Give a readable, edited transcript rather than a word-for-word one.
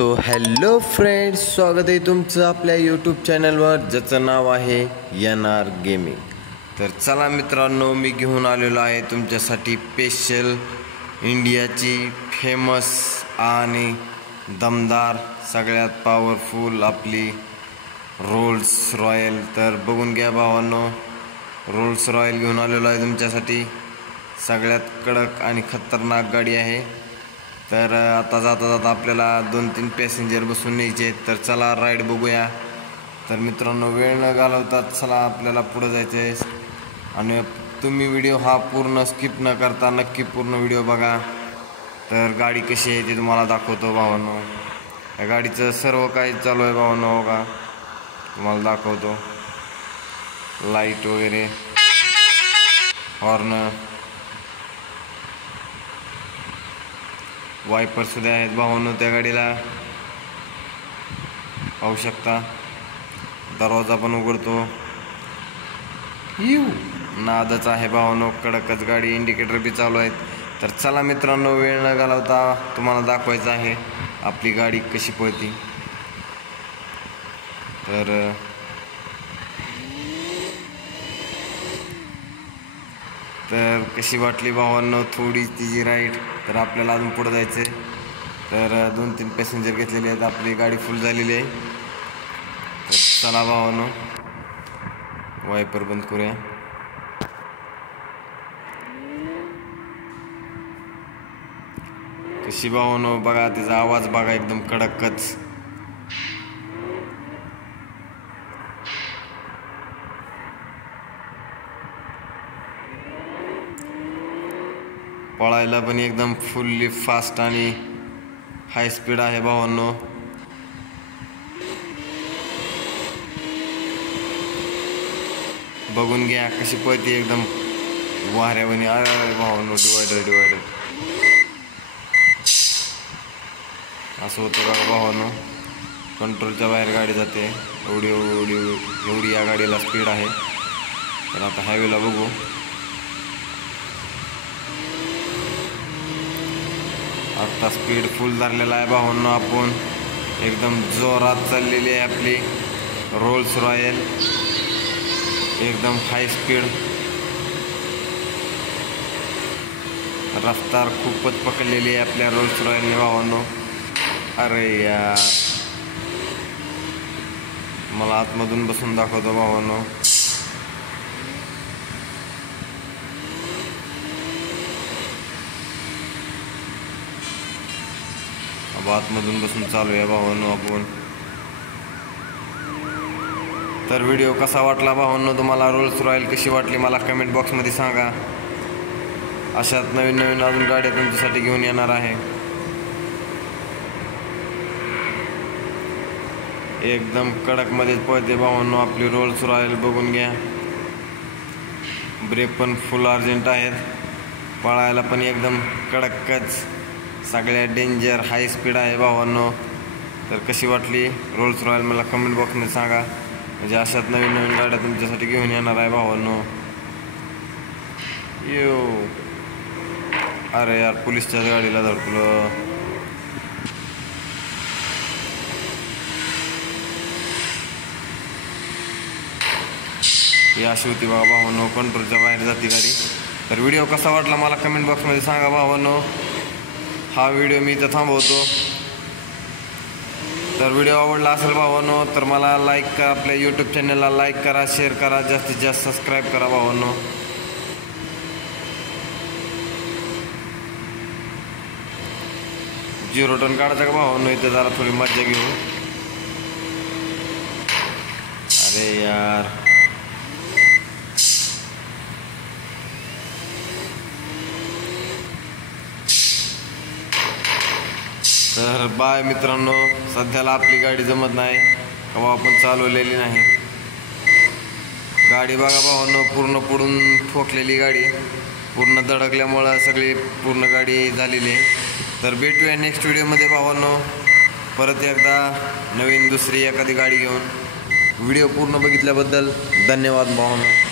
So hello friends, स्वागत आहे तुमचं आपल्या यूट्यूब चॅनलवर ज्याचं नाव आहे NR गेमिंग। तर चला मित्रांनो, मी घेऊन आलेलो आहे तुमच्यासाठी स्पेशल इंडियाची फेमस आणि दमदार सगळ्यात पॉवरफुल आपली रोल्स रॉयल। तर बघून घ्या भावांनो, रोल्स रॉयल घेऊन आलेलो आहे तुमच्यासाठी। सगळ्यात कडक आणि खतरनाक गाडी आहे। तर आता जाता जाता आपल्याला 2-3 पॅसेंजर बसून न्यायचे आहेत। तर चला राईड बघूया। तर मित्रांनो, वेळ न घालवता चला आपल्याला पुढे जायचं आहे। आणि तुम्ही व्हिडिओ हा पूर्ण स्किप न करता नक्की पूर्ण व्हिडिओ बघा। तर गाडी कशी आहे ते तुम्हाला दाखवतो भावांनो। या गाडीचं सर्व काही चालू आहे भावांनो, बघा तुम्हाला दाखवतो। लाईट वगैरे, हॉर्न, वायपर सुद्धा आहेत भावांनो त्या गाडीला, पाहू शकता। दरवाजा पण उघडतो, नादच आहे भावांनो, कडकच गाडी। इंडिकेटर बी चालू आहेत। तर चला मित्रांनो, वेळ न घालवता तुम्हाला दाखवायचं आहे आपली गाडी कशी पळती। तर कशी वाटली भावांनो थोडी तिची राईड। तर आपल्याला अजून पुढे जायचं आहे। तर 2-3 पॅसेंजर घेतलेले आहेत, आपली गाडी फुल झालेली आहे। तर चला भावांनो, वायपर बंद करूया। कशी भावांनो बघा, तिचा आवाज बघा, एकदम कडकच। पळायला पण एकदम फुल्ली फास्ट आणि हाय स्पीड आहे भावांनो। बघून घ्या कशी पळते, एकदम वाऱ्यावानी। अरे भावांनो, डिवायडर असं होतं बघा भावांनो, कंट्रोलच्या बाहेर गाडी जाते। एवढी या गाडीला स्पीड आहे। तर आता हायवेला बघू। आता स्पीड फुल झालेला आहे भावांनो, आपण एकदम जोरात चाललेली आहे आपली रोल्स रॉयल, एकदम हाय स्पीड। रफ्तार खूपच पकडलेली आहे आपल्या रोल्स रॉयलने भावांनो। अरे यार, मला आतमधून बसून दाखवतो भावांनो। आतमधून बसून चालू आहे भावांनो आपण। तर व्हिडिओ कसा वाटला भावांनो तुम्हाला, रोल्स रॉयल कशी वाटली मला कमेंट बॉक्समध्ये सांगा। अशात नवीन अजून गाड्या तुमच्यासाठी घेऊन येणार आहे। एकदम कडकमध्ये पळते भावांनो आपली रोल्स रॉयल, बघून घ्या। ब्रेक पण फुल अर्जंट आहेत, पळायला पण एकदम कडकच, सगळ्या डेंजर हाय स्पीड आहे भावांनो। तर कशी वाटली रोल्स रॉयल मला कमेंट बॉक्समध्ये सांगा, म्हणजे अशात नवीन गाड्या तुमच्यासाठी घेऊन येणार आहे भावांनो। अरे यार, पोलिसच्याच गाडीला धडकलो। ही अशी होती बघा भावांनो, कंट्रोलच्या बाहेर जाते गाडी। तर व्हिडिओ कसा वाटला मला कमेंट बॉक्समध्ये सांगा भावांनो। हा व्हिडिओ मी इथं थांबवतो। तर व्हिडिओ आवडला असेल भावांनो तर मला लाईक करा, आपल्या यूट्यूब चॅनलला लाईक करा, शेअर करा, जास्तीत जास्त सबस्क्राईब करा भावांनो। झिरो टर्न काढायचा का भावांनो, इथे जरा थोडी मजा घेऊ। अरे यार, तर बाय मित्रांनो, सध्याला आपली गाडी जमत नाही, केव्हा आपण चालवलेली नाही गाडी। बघा भावांनो, पूर्ण पुढून ठोकलेली गाडी, पूर्ण धडकल्यामुळं सगळी पूर्ण गाडी झालेली आहे। तर भेटूया नेक्स्ट व्हिडिओमध्ये भावांनो, परत एकदा नवीन दुसरी एखादी गाडी घेऊन। व्हिडिओ पूर्ण बघितल्याबद्दल धन्यवाद भावांनो।